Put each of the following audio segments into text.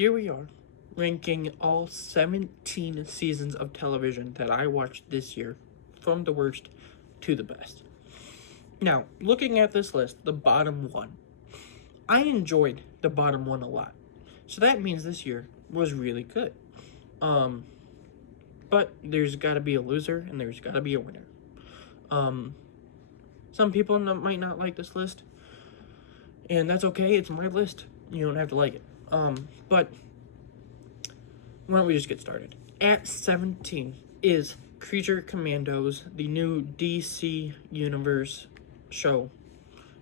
here we are, ranking all 17 seasons of television that I watched this year, from the worst to the best. Now, looking at this list, the bottom one, I enjoyed the bottom one a lot. So that means this year was really good. Um, but there's got to be a loser and there's got to be a winner. Some people might not like this list, and that's okay. It's my list. You don't have to like it. But why don't we just get started? At 17 is Creature Commandos, the new DC Universe show.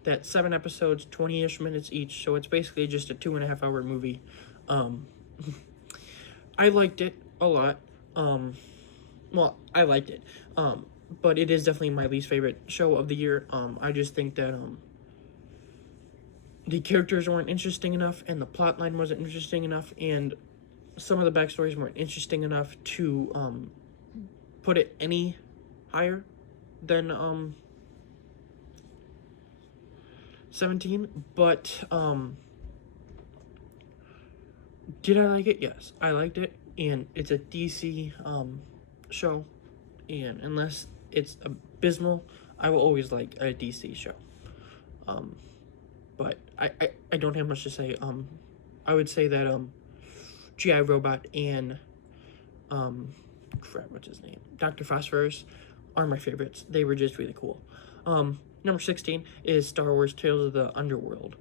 That's 7 episodes, 20-ish minutes each, so it's basically just a 2.5-hour movie. I liked it a lot. I liked it. But it is definitely my least favorite show of the year. I just think that the characters weren't interesting enough, and the plot line wasn't interesting enough, and some of the backstories weren't interesting enough to put it any higher than 17. But did I like it? Yes, I liked it, and it's a DC show, and unless it's abysmal, I will always like a DC show. But I don't have much to say. I would say that G.I. Robot and what's his name? Dr. Phosphorus are my favorites. They were just really cool. Number 16 is Star Wars Tales of the Underworld.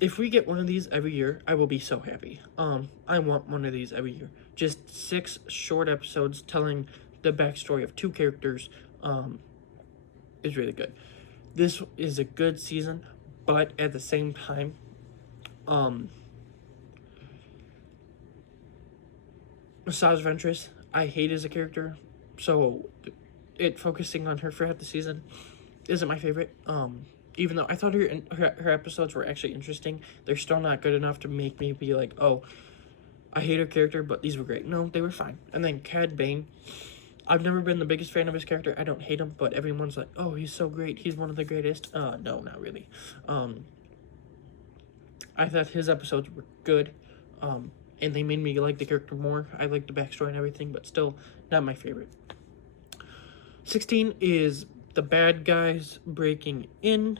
If we get one of these every year, I will be so happy. I want one of these every year. Just 6 short episodes telling the backstory of 2 characters is really good. This is a good season, but at the same time, Asajj Ventress, I hate as a character, so it focusing on her for half the season isn't my favorite. Even though I thought her episodes were actually interesting, they're still not good enough to make me be like, oh, I hate her character, but these were great. No, they were fine. And then Cad Bane, I've never been the biggest fan of his character. I don't hate him, but everyone's like, oh, he's so great. He's one of the greatest. No, not really. I thought his episodes were good, and they made me like the character more. I like the backstory and everything, but still not my favorite. 16 is The Bad Guys Breaking In.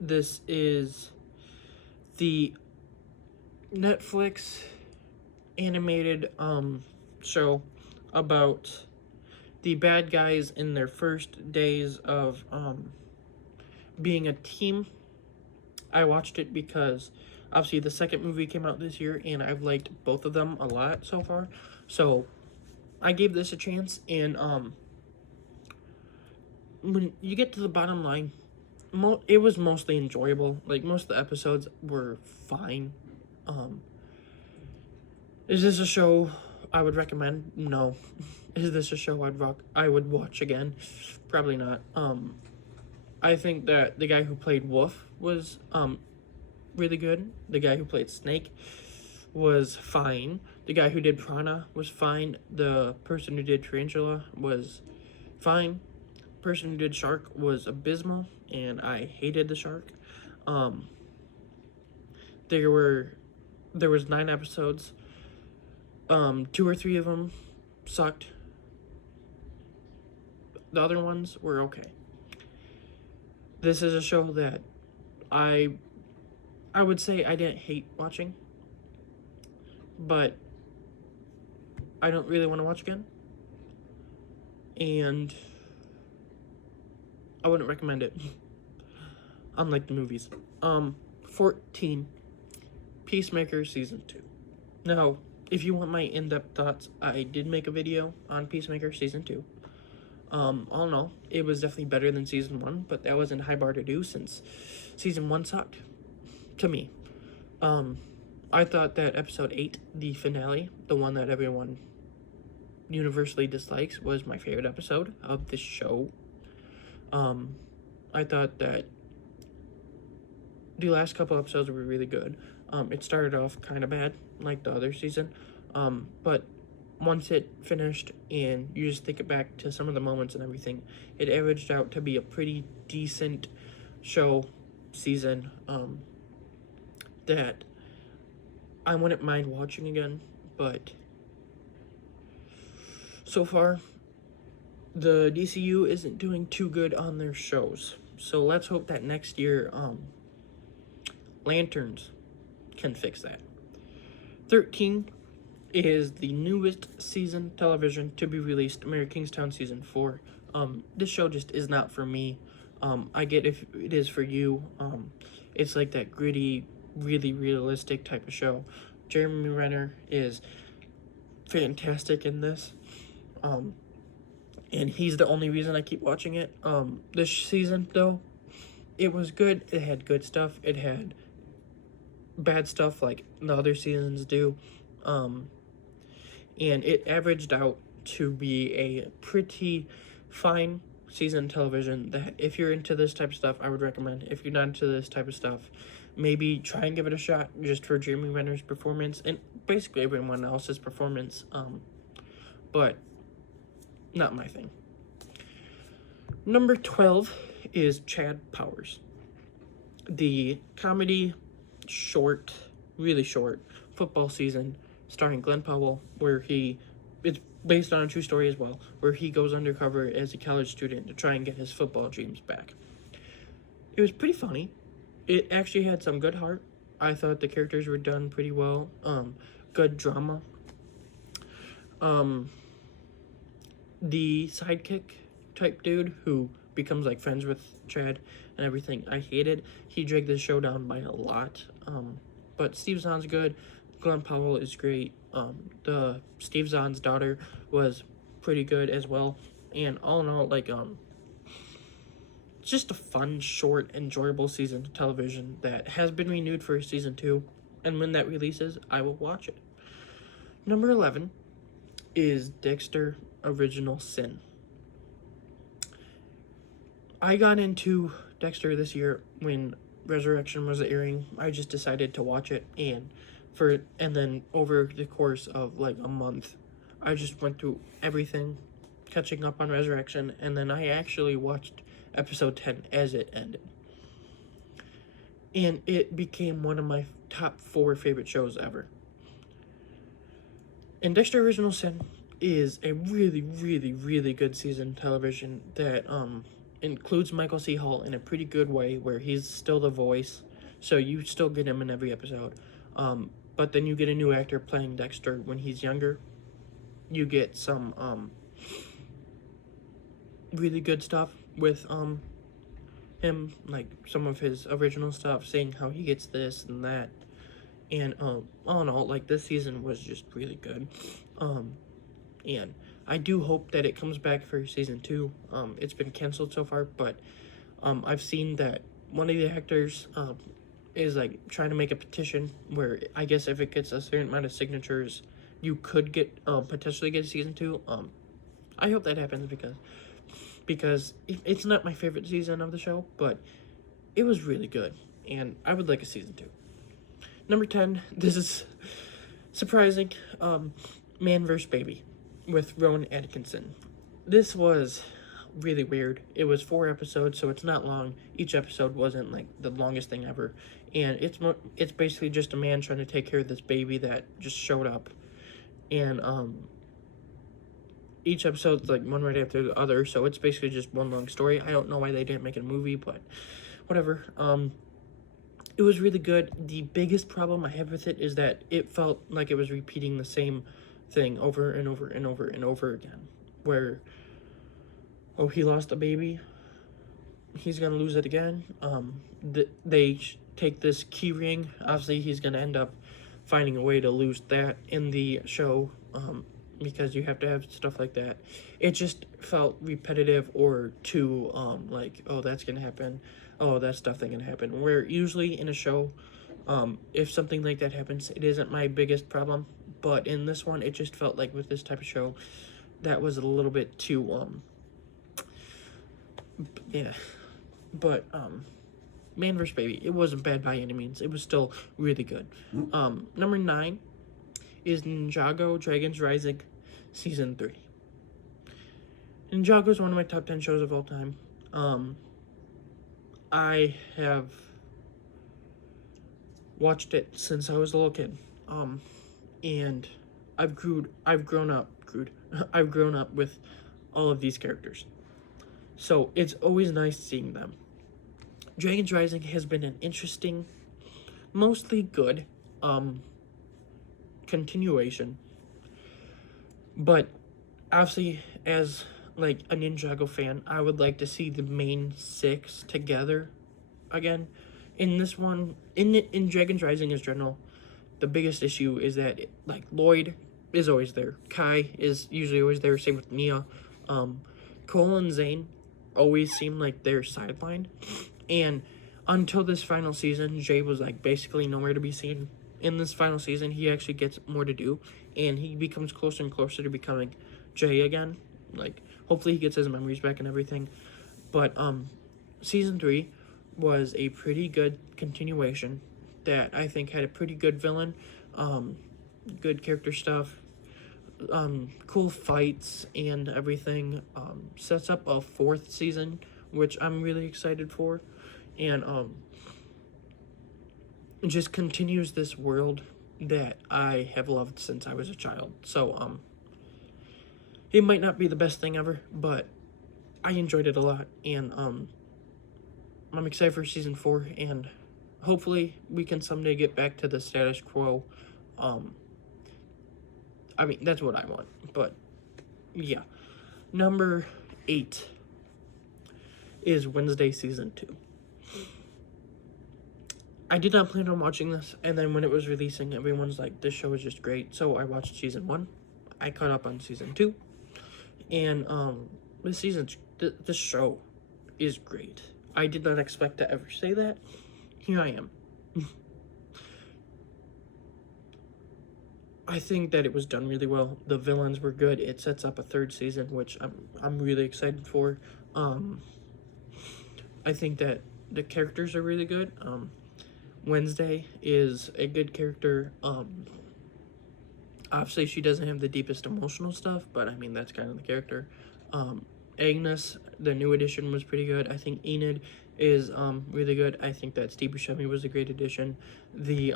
This is the Netflix animated show about the bad guys in their first days of being a team. I watched it because obviously the second movie came out this year, and I've liked both of them a lot so far. So I gave this a chance, and when you get to the bottom line, it was mostly enjoyable. Like, most of the episodes were fine. Is this a show I would recommend? No. Is this a show I would watch again? Probably not. I think that the guy who played Wolf was really good. The guy who played Snake was fine. The guy who did Prana was fine. The person who did Tarantula was fine. The person who did Shark was abysmal, and I hated the shark. There was 9 episodes. 2 or 3 of them sucked. The other ones were okay. This is a show that I would say I didn't hate watching, but I don't really want to watch again, and I wouldn't recommend it. Unlike the movies. 14, Peacemaker Season 2. Now, if you want my in-depth thoughts, I did make a video on Peacemaker Season 2. All in all, it was definitely better than Season 1, but that wasn't a high bar to do since Season 1 sucked. To me. I thought that Episode 8, the finale, the one that everyone universally dislikes, was my favorite episode of this show. I thought that the last couple episodes were really good. It started off kind of bad, like the other season, but once it finished and you just think it back to some of the moments and everything, it averaged out to be a pretty decent show season. that I wouldn't mind watching again, but so far, the DCU isn't doing too good on their shows. So let's hope that next year, Lanterns can fix that. 13 is the newest season television to be released, Mary Kingstown Season 4. This show just is not for me. I get if it is for you. It's like that gritty, really realistic type of show. Jeremy Renner is fantastic in this. And he's the only reason I keep watching it. This season, though, it was good. It had good stuff. It had bad stuff like the other seasons do. And it averaged out to be a pretty fine season television that if you're into this type of stuff, I would recommend. If you're not into this type of stuff, maybe try and give it a shot just for Jeremy Renner's performance and basically everyone else's performance. But not my thing. Number 12 is Chad Powers. The comedy short, really short football season starring Glenn Powell, where it's based on a true story as well, where he goes undercover as a college student to try and get his football dreams back. It was pretty funny. It actually had some good heart. I thought the characters were done pretty well. Good drama. The sidekick type dude who becomes like friends with Chad and everything, I hated. He dragged the show down by a lot. But Steve Zahn's good. Glenn Powell is great. The Steve Zahn's daughter was pretty good as well. And all in all, like, it's just a fun, short, enjoyable season of television that has been renewed for season 2. And when that releases, I will watch it. Number 11 is Dexter Original Sin. I got into Dexter this year when Resurrection was airing. I just decided to watch it, and then over the course of like a month, I just went through everything, catching up on Resurrection, and then I actually watched episode 10 as it ended. And it became one of my top 4 favorite shows ever. And Dexter Original Sin is a really, really, really good season television that includes Michael C. Hall in a pretty good way, where he's still the voice, so you still get him in every episode. But then you get a new actor playing Dexter when he's younger. You get some really good stuff with him, like some of his original stuff, saying how he gets this and that. And all in all, like, this season was just really good. And I do hope that it comes back for season 2. It's been canceled so far, but I've seen that one of the actors is like trying to make a petition where I guess if it gets a certain amount of signatures, you could get potentially get season 2. I hope that happens because it's not my favorite season of the show, but it was really good, and I would like a season 2. Number 10, this is surprising, Man vs. Baby with Rowan Atkinson. This was really weird. It was 4 episodes, so it's not long. Each episode wasn't like the longest thing ever, and it's basically just a man trying to take care of this baby that just showed up, and each episode's like one right after the other, so it's basically just one long story. I don't know why they didn't make it a movie, but whatever. It was really good. The biggest problem I have with it is that it felt like it was repeating the same thing over and over and over and over again. Where, oh, he lost a baby, he's gonna lose it again. They take this key ring. Obviously, he's gonna end up finding a way to lose that in the show, because you have to have stuff like that. It just felt repetitive or too, like, oh, that's gonna happen. Oh, that's definitely gonna happen. Where usually in a show, if something like that happens, it isn't my biggest problem. But in this one, it just felt like with this type of show, that was a little bit too, yeah. But, Man vs. Baby, it wasn't bad by any means. It was still really good. Number 9 is Ninjago Dragons Rising Season 3. Ninjago is one of my top 10 shows of all time. I have Watched it since I was a little kid. And I've grown up I've grown up with all of these characters. So it's always nice seeing them. Dragons Rising has been an interesting, mostly good, continuation. But obviously, as like a Ninjago fan, I would like to see the main six together again. In this one, in Dragons Rising as general, the biggest issue is that like Lloyd is always there. Kai is usually always there. Same with Nia. Cole and Zane always seem like they're sidelined, and until this final season, Jay was like basically nowhere to be seen. In this final season, he actually gets more to do, and he becomes closer and closer to becoming Jay again. Like hopefully he gets his memories back and everything. But season 3 was a pretty good continuation that I think had a pretty good villain, good character stuff, cool fights and everything. Sets up a 4th season, which I'm really excited for, and just continues this world that I have loved since I was a child. So it might not be the best thing ever, but I enjoyed it a lot, and I'm excited for season 4, and hopefully we can someday get back to the status quo. I mean, that's what I want, but yeah. Number 8 is Wednesday season 2. I did not plan on watching this, and then when it was releasing, everyone's like, this show is just great. So I watched season 1. I caught up on season 2. And this show is great. I did not expect to ever say that. Here I am. I think that it was done really well. The villains were good. It sets up a 3rd season, which I'm really excited for. I think that the characters are really good. Wednesday is a good character. Obviously she doesn't have the deepest emotional stuff, but I mean that's kind of the character. Agnes, the new edition, was pretty good. I think Enid is really good. I think that Steve Buscemi was a great addition. The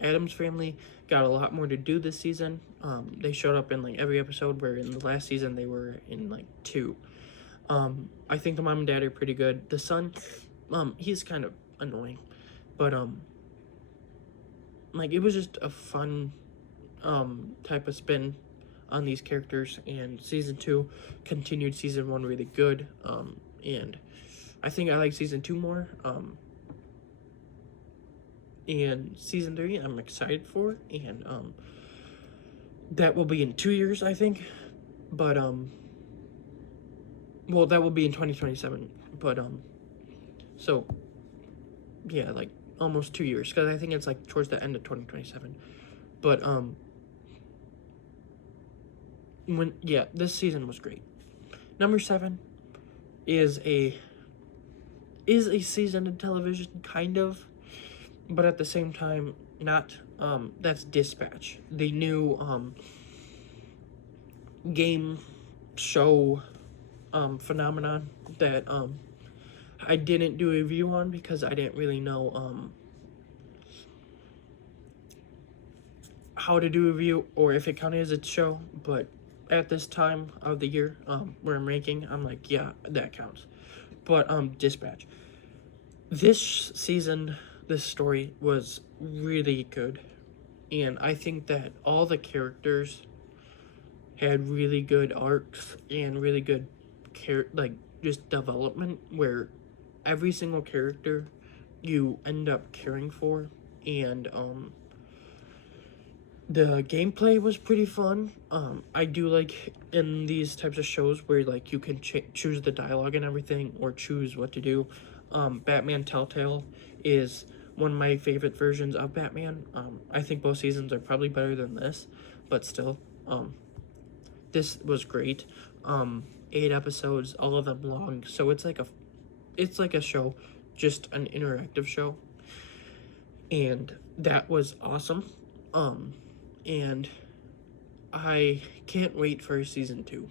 Addams family got a lot more to do this season. They showed up in like every episode, where in the last season they were in like 2. I think the mom and dad are pretty good. The son, he's kind of annoying, but like it was just a fun type of spin on these characters, and season 2 continued season 1 really good, and I think I like season 2 more, and season 3 I'm excited for, and that will be in 2 years, I think, but well, that will be in 2027, but so yeah, like almost 2 years, because I think it's like towards the end of 2027, but this season was great. Number 7 is a season of television, kind of, but at the same time not. That's Dispatch, the new game show phenomenon that I didn't do a review on because I didn't really know how to do a review or if it counted as a show, but at this time of the year where I'm ranking, I'm like, yeah, that counts. But Dispatch, this season, this story was really good, and I think that all the characters had really good arcs and really good just development, where every single character you end up caring for, and the gameplay was pretty fun. I do like in these types of shows where like you can choose the dialogue and everything, or choose what to do. Batman Telltale is one of my favorite versions of Batman. I think both seasons are probably better than this, but still, this was great. 8 episodes, all of them long, so it's like a show, just an interactive show, and that was awesome. And I can't wait for season 2,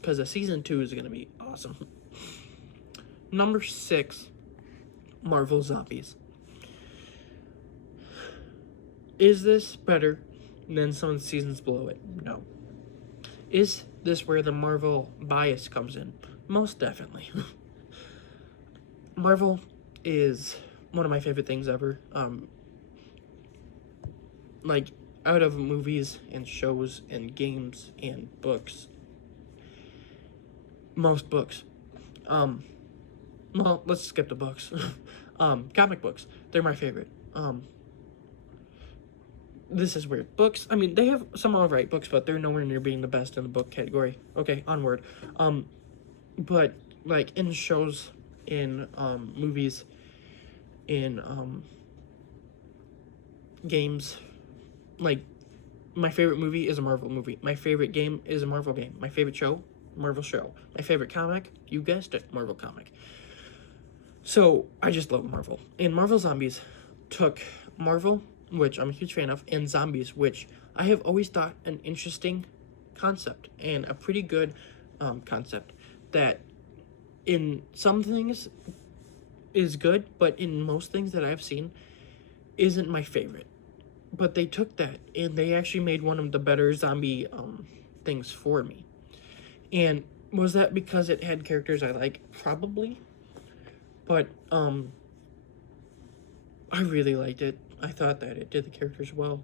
because a season 2 is gonna be awesome. Number 6, Marvel Zombies. Is this better than some of the seasons below it? No. Is this where the Marvel bias comes in? Most definitely. Marvel is one of my favorite things ever. Like, out of movies and shows and games and books, most books. Well, let's skip the books. Comic books, they're my favorite. This is weird. Books, I mean, they have some alright books, but they're nowhere near being the best in the book category. Okay, onward. But, like, in shows, in, movies, in, games, like, my favorite movie is a Marvel movie. My favorite game is a Marvel game. My favorite show, Marvel show. My favorite comic, you guessed it, Marvel comic. So, I just love Marvel. And Marvel Zombies took Marvel, which I'm a huge fan of, and zombies, which I have always thought an interesting concept and a pretty good concept that in some things is good, but in most things that I've seen isn't my favorite. But they took that and they actually made one of the better zombie things for me. And was that because it had characters I like? Probably. But I really liked it. I thought that it did the characters well.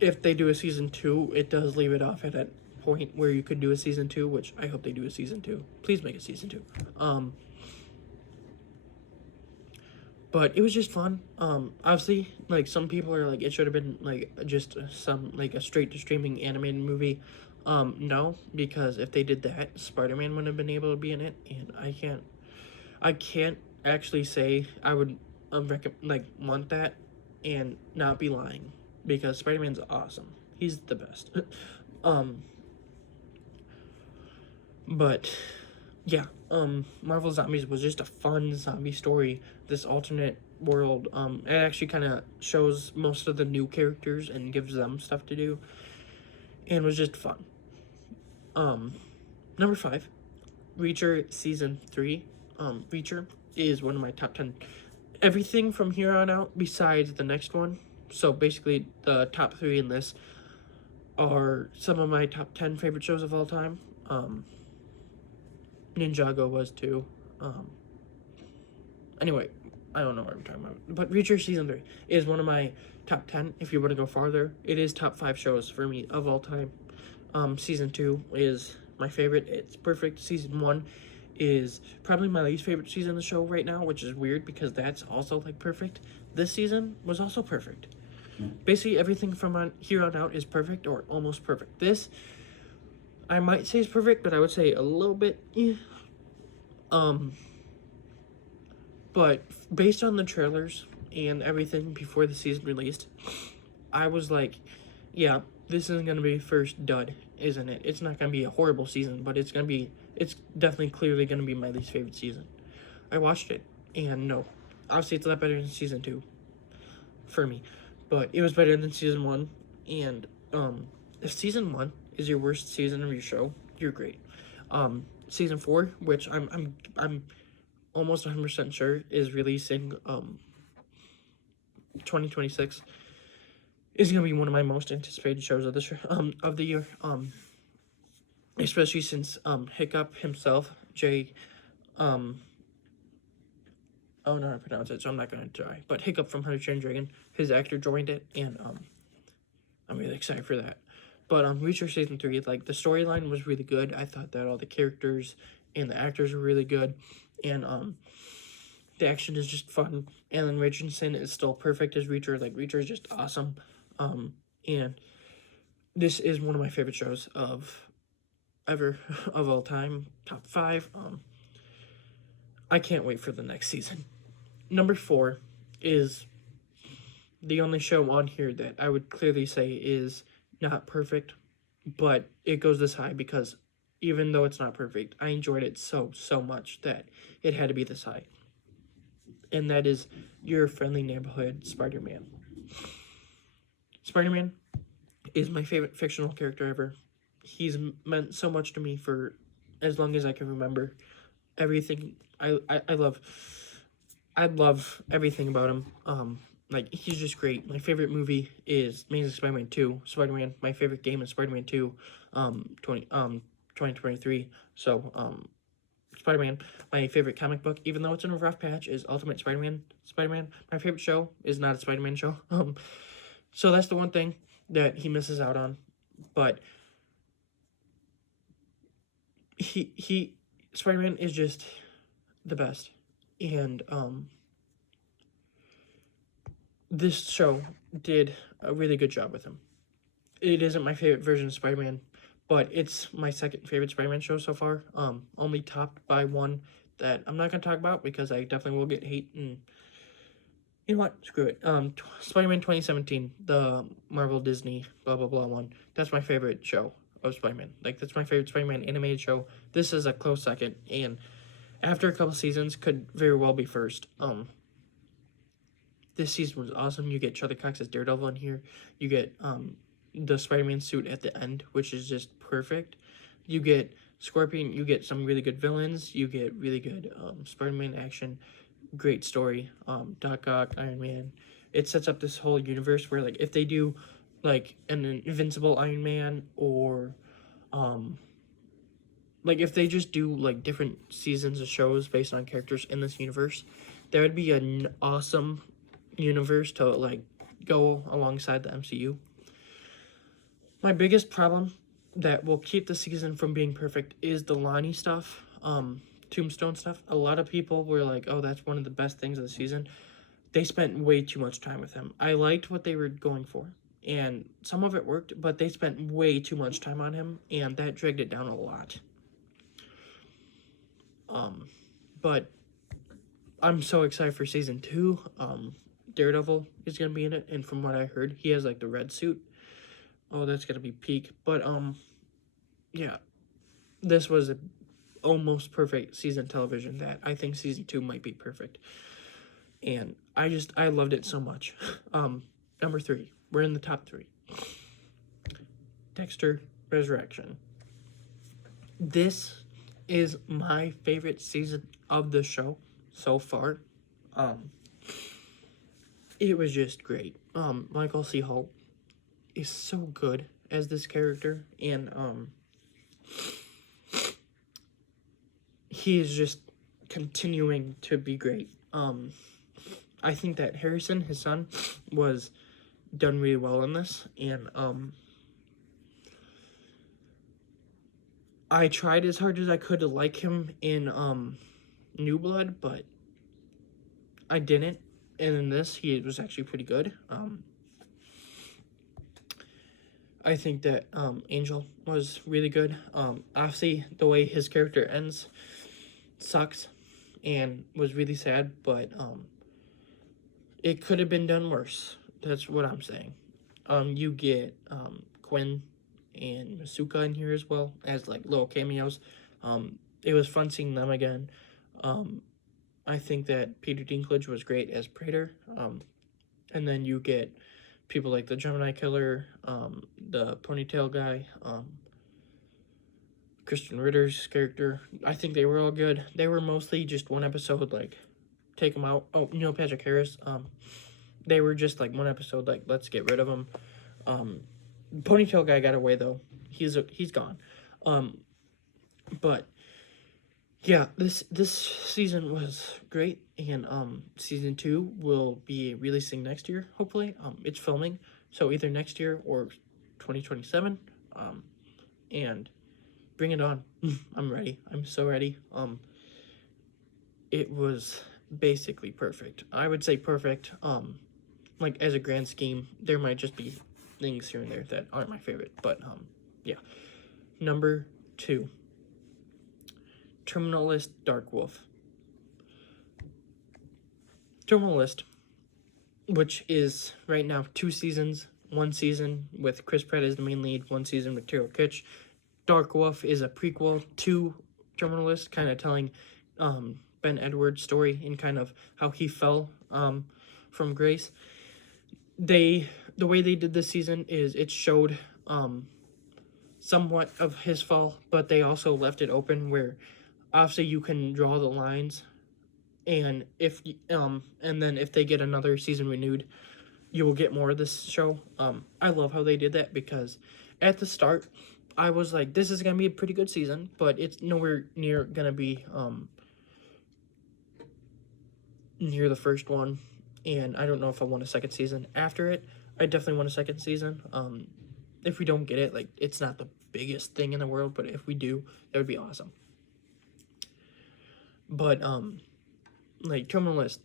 If they do a season 2, it does leave it off at a point where you could do a season 2, which I hope they do a season 2. Please make a season 2. But it was just fun. Obviously, like, some people are like, it should have been like just some like a straight to streaming animated movie. No, because if they did that, Spider-Man wouldn't have been able to be in it, and I can't actually say I would want that and not be lying, because Spider-Man's awesome. He's the best. But yeah, Marvel Zombies was just a fun zombie story. This alternate world, it actually kind of shows most of the new characters and gives them stuff to do, and was just fun. Number 5, Reacher Season 3. Reacher is one of my top 10. Everything from here on out, besides the next one, so basically the top 3 in this, are some of my top 10 favorite shows of all time. Ninjago was too. Anyway, I don't know what I'm talking about. But Reacher Season 3 is one of my top 10. If you want to go farther, it is top 5 shows for me of all time. Season 2 is my favorite. It's perfect. Season 1 is probably my least favorite season of the show right now, which is weird because that's also like perfect. This season was also perfect. Basically, everything from here on out is perfect or almost perfect. This, I might say is perfect, but I would say a little bit, but based on the trailers and everything before the season released, I was like, yeah, this isn't going to be first dud, isn't it? It's not going to be a horrible season, but it's definitely clearly going to be my least favorite season. I watched it, and no, obviously it's a lot better than season 2 for me, but it was better than season 1. And if season 1 is your worst season of your show, you're great. Season 4, which I'm almost 100% sure is releasing 2026, is gonna be one of my most anticipated shows of the year. Especially since Hiccup himself, Jay, I don't know how to pronounce it, so I'm not gonna try. But Hiccup from How to Train Your Dragon, his actor joined it, and I'm really excited for that. But Reacher Season 3, like, the storyline was really good. I thought that all the characters and the actors were really good, and the action is just fun. Alan Richardson is still perfect as Reacher. Like, Reacher is just awesome. And this is one of my favorite shows of all time. Top 5. I can't wait for the next season. Number 4 is the only show on here that I would clearly say is not perfect, but it goes this high because even though it's not perfect, I enjoyed it so much that it had to be this high. And that is Your Friendly Neighborhood Spider-Man. Spider-Man is my favorite fictional character ever. He's meant so much to me for as long as I can remember. Everything I love everything about him. like, he's just great. My favorite movie is Amazing Spider-Man 2. Spider-Man, my favorite game is Spider-Man 2, 2023. So, Spider-Man. My favorite comic book, even though it's in a rough patch, is Ultimate Spider-Man. Spider-Man. My favorite show is not a Spider-Man show. So that's the one thing that he misses out on. But Spider-Man is just the best. And, this show did a really good job with him. It isn't my favorite version of Spider-Man, but it's my second favorite Spider-Man show so far. Only topped by one that I'm not going to talk about because I definitely will get hate, and you know what? Screw it. Spider-Man 2017, the Marvel Disney blah blah blah one. That's my favorite show of Spider-Man. Like, that's my favorite Spider-Man animated show. This is a close second, and after a couple seasons, could very well be first. This season was awesome. You get Charlie Cox as Daredevil in here. You get the Spider-Man suit at the end, which is just perfect. You get Scorpion. You get some really good villains. You get really good Spider-Man action. Great story. Doc Ock, Iron Man. It sets up this whole universe where, like, if they do like an Invincible Iron Man, or like if they just do like different seasons of shows based on characters in this universe, there would be an awesome universe to like go alongside the MCU. My biggest problem that will keep the season from being perfect is the Lonnie stuff, Tombstone stuff. A lot of people were like, oh, that's one of the best things of the season. They spent way too much time with him. I liked what they were going for, and some of it worked, but they spent way too much time on him, and that dragged it down a lot. But I'm so excited for season 2. Daredevil is gonna be in it, and from what I heard, he has like the red suit. Oh, that's gonna be peak. But yeah, this was a almost perfect season television that I think season 2 might be perfect, and I loved it so much. Number 3, we're in the top 3. Dexter Resurrection. This is my favorite season of the show so far. It was just great. Michael C. Hall is so good as this character, and he is just continuing to be great. I think that Harrison, his son, was done really well in this, and I tried as hard as I could to like him in New Blood, but I didn't. And in this, he was actually pretty good. I think that Angel was really good. Obviously, the way his character ends sucks and was really sad, but it could have been done worse. That's what I'm saying. You get Quinn and Masuka in here as well as like little cameos. It was fun seeing them again. I think that Peter Dinklage was great as Praetor. And then you get people like the Gemini Killer, the Ponytail guy, Christian Ritter's character. I think they were all good. They were mostly just one episode, like, take them out. Oh, Neil Patrick Harris. They were just like one episode, like, let's get rid of him. Ponytail guy got away though. He's gone. But yeah, this season was great, and season 2 will be releasing next year, hopefully. It's filming, so either next year or 2027. And bring it on. I'm ready. I'm so ready. It was basically perfect. I would say perfect. Like, as a grand scheme, there might just be things here and there that aren't my favorite, but yeah. Number 2. Terminal List Dark Wolf. Terminal List, which is right now 2 seasons. 1 season with Chris Pratt as the main lead, 1 season with Terrell Kitsch. Dark Wolf is a prequel to Terminal List, kind of telling Ben Edwards' story and kind of how he fell from grace. The way they did this season is it showed somewhat of his fall, but they also left it open where obviously you can draw the lines and and then if they get another season renewed, you will get more of this show. I love how they did that, because at the start I was like, this is gonna be a pretty good season, but it's nowhere near gonna be near the first one, and I don't know if I want a second season after it. I definitely want a second season. If we don't get it, like, it's not the biggest thing in the world, but if we do, that would be awesome. But like, Terminal List,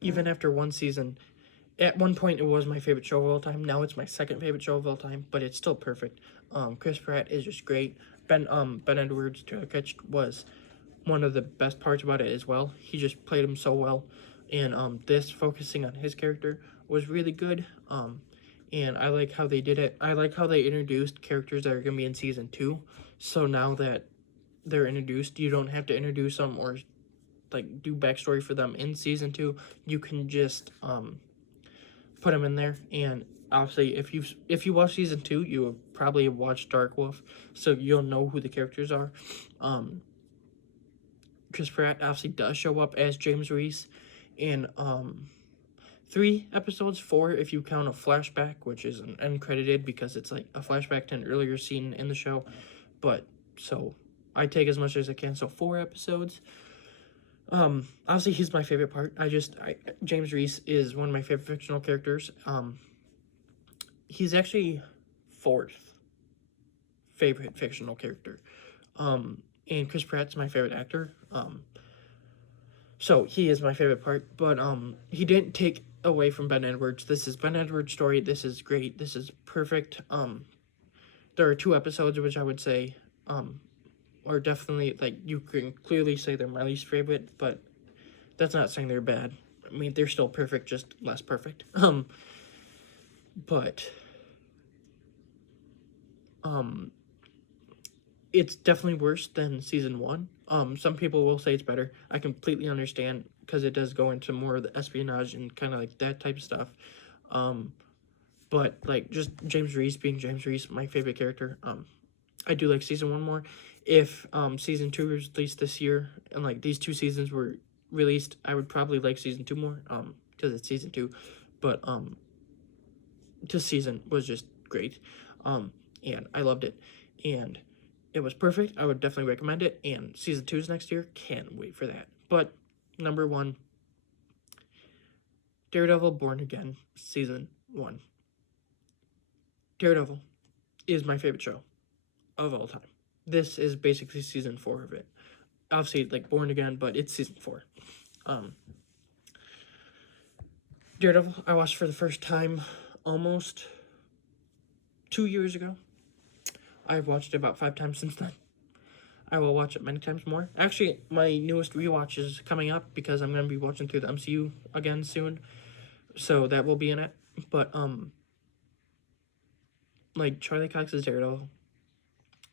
even after one season, at one point it was my favorite show of all time. Now it's my second favorite show of all time, but it's still perfect. Chris Pratt is just great. Ben Edwards was one of the best parts about it as well. He just played him so well, and this, focusing on his character, was really good. And I like how they did it. I like how they introduced characters that are gonna be in season 2. So now that they're introduced, you don't have to introduce them or like do backstory for them in season 2. You can just put them in there. And obviously, if you watch season 2, you will probably watch Dark Wolf, so you'll know who the characters are. Chris Pratt obviously does show up as James Reese in 3 episodes, 4 if you count a flashback, which is an uncredited because it's like a flashback to an earlier scene in the show. But so I take as much as I can. So 4 episodes. Obviously he's my favorite part. James Reese is one of my favorite fictional characters. He's actually 4th favorite fictional character. And Chris Pratt's my favorite actor. So he is my favorite part, but he didn't take away from Ben Edwards. This is Ben Edwards' story. This is great. This is perfect. There are 2 episodes which I would say are definitely, like, you can clearly say they're my least favorite, but that's not saying they're bad. I mean, they're still perfect, just less perfect. But it's definitely worse than season 1. Some people will say it's better. I completely understand, because it does go into more of the espionage and kind of like that type of stuff. But like, just James Reese being James Reese, my favorite character. I do like season 1 more. If season 2 was released this year, and like these 2 seasons were released, I would probably like season 2 more, because it's season 2. But this season was just great, and I loved it, and it was perfect. I would definitely recommend it, and season 2 is next year. Can't wait for that. But number 1, Daredevil Born Again, season 1. Daredevil is my favorite show of all time. This is basically season 4 of it. Obviously, like, Born Again, but it's season 4. Daredevil, I watched for the first time almost 2 years ago. I've watched it about 5 times since then. I will watch it many times more. Actually, my newest rewatch is coming up, because I'm going to be watching through the MCU again soon. So that will be in it. But, like, Charlie Cox's Daredevil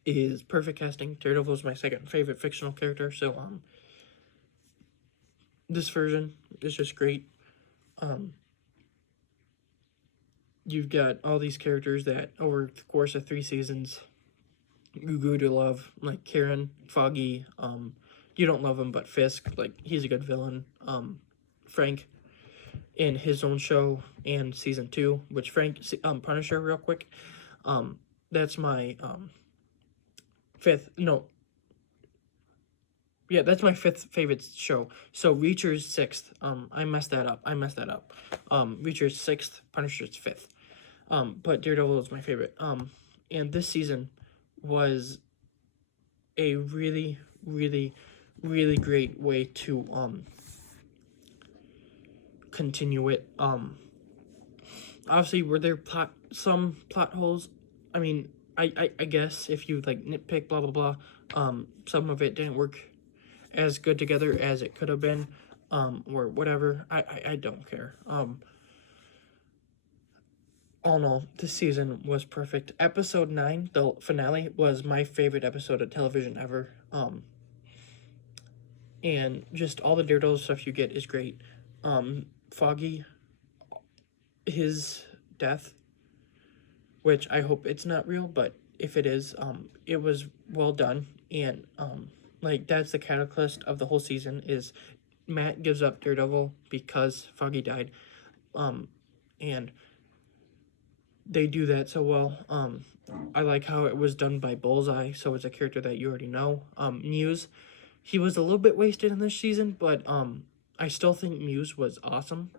is perfect casting. Daredevil is my second favorite fictional character, so this version is just great. You've got all these characters that over the course of 3 seasons you grew to love, like Karen, Foggy. You don't love him, but Fisk, like, he's a good villain. Frank in his own show and season 2, which Punisher, real quick, that's my that's my 5th favorite show. So Reacher's 6th. I messed that up. Reacher's 6th, Punisher's 5th. But Daredevil is my favorite. And this season was a really, really, really great way to continue it. Obviously, were there some plot holes? I mean, I guess if you like nitpick, blah blah blah, some of it didn't work as good together as it could have been, or whatever. I don't care. All in all, this season was perfect. Episode 9, the finale, was my favorite episode of television ever. And just all the Daredevil stuff you get is great. Foggy, his death, which I hope it's not real, but if it is, it was well done. And like, that's the catalyst of the whole season, is Matt gives up Daredevil because Foggy died. And they do that so well. I like how it was done by Bullseye, so it's a character that you already know. Muse, he was a little bit wasted in this season, but I still think Muse was awesome.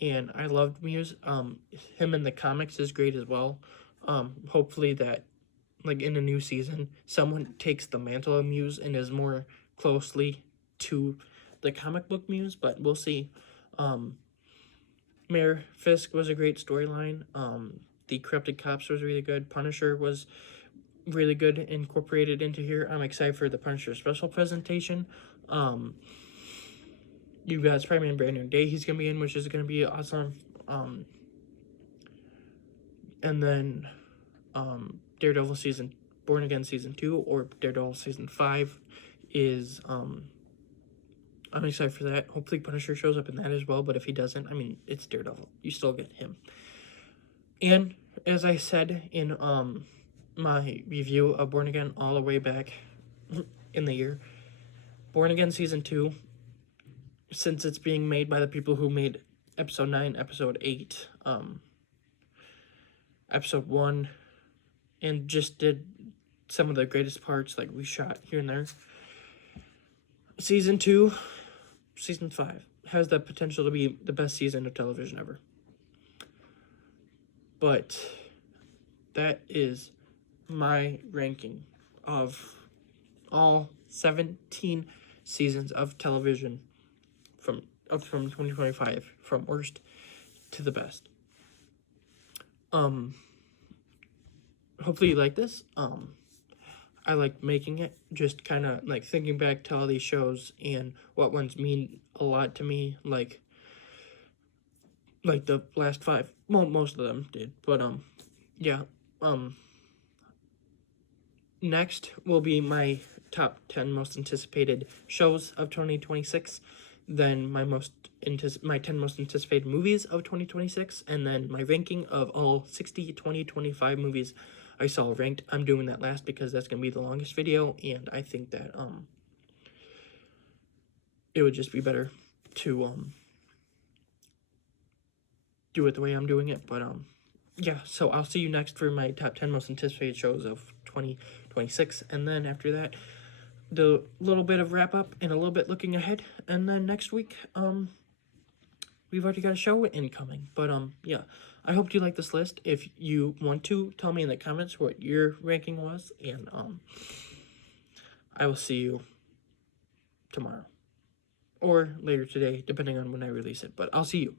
And I loved Muse. Him in the comics is great as well. Hopefully that, like, in a new season, someone takes the mantle of Muse and is more closely to the comic book Muse, but we'll see. Mayor Fisk was a great storyline. The Corrupted Cops was really good. Punisher was really good incorporated into here. I'm excited for the Punisher special presentation. You got Spider-Man Brand New Day he's going to be in, which is going to be awesome. And then Daredevil Born Again Season 2 or Daredevil Season 5 is... I'm excited for that. Hopefully Punisher shows up in that as well, but if he doesn't, I mean, it's Daredevil. You still get him. And as I said in my review of Born Again all the way back in the year, Born Again Season 2, since it's being made by the people who made Episode 9, Episode 8, Episode 1, and just did some of the greatest parts, like we shot here and there, Season 2... Season 5 has the potential to be the best season of television ever. But that is my ranking of all 17 seasons of television from 2025, from worst to the best. Hopefully you like this. I like making it, just kind of like thinking back to all these shows and what ones mean a lot to me, like the last 5. Well, most of them did, but yeah. Next will be my top 10 most anticipated shows of 2026, then my 10 most anticipated movies of 2026, and then my ranking of all 60 2025 movies I saw ranked. I'm doing that last because that's going to be the longest video, and I think that it would just be better to do it the way I'm doing it. But yeah, so I'll see you next for my top 10 most anticipated shows of 2026, and then after that, the little bit of wrap up and a little bit looking ahead, and then next week we've already got a show incoming. But yeah, I hope you like this list. If you want to, tell me in the comments what your ranking was, and I will see you tomorrow or later today, depending on when I release it. But I'll see you.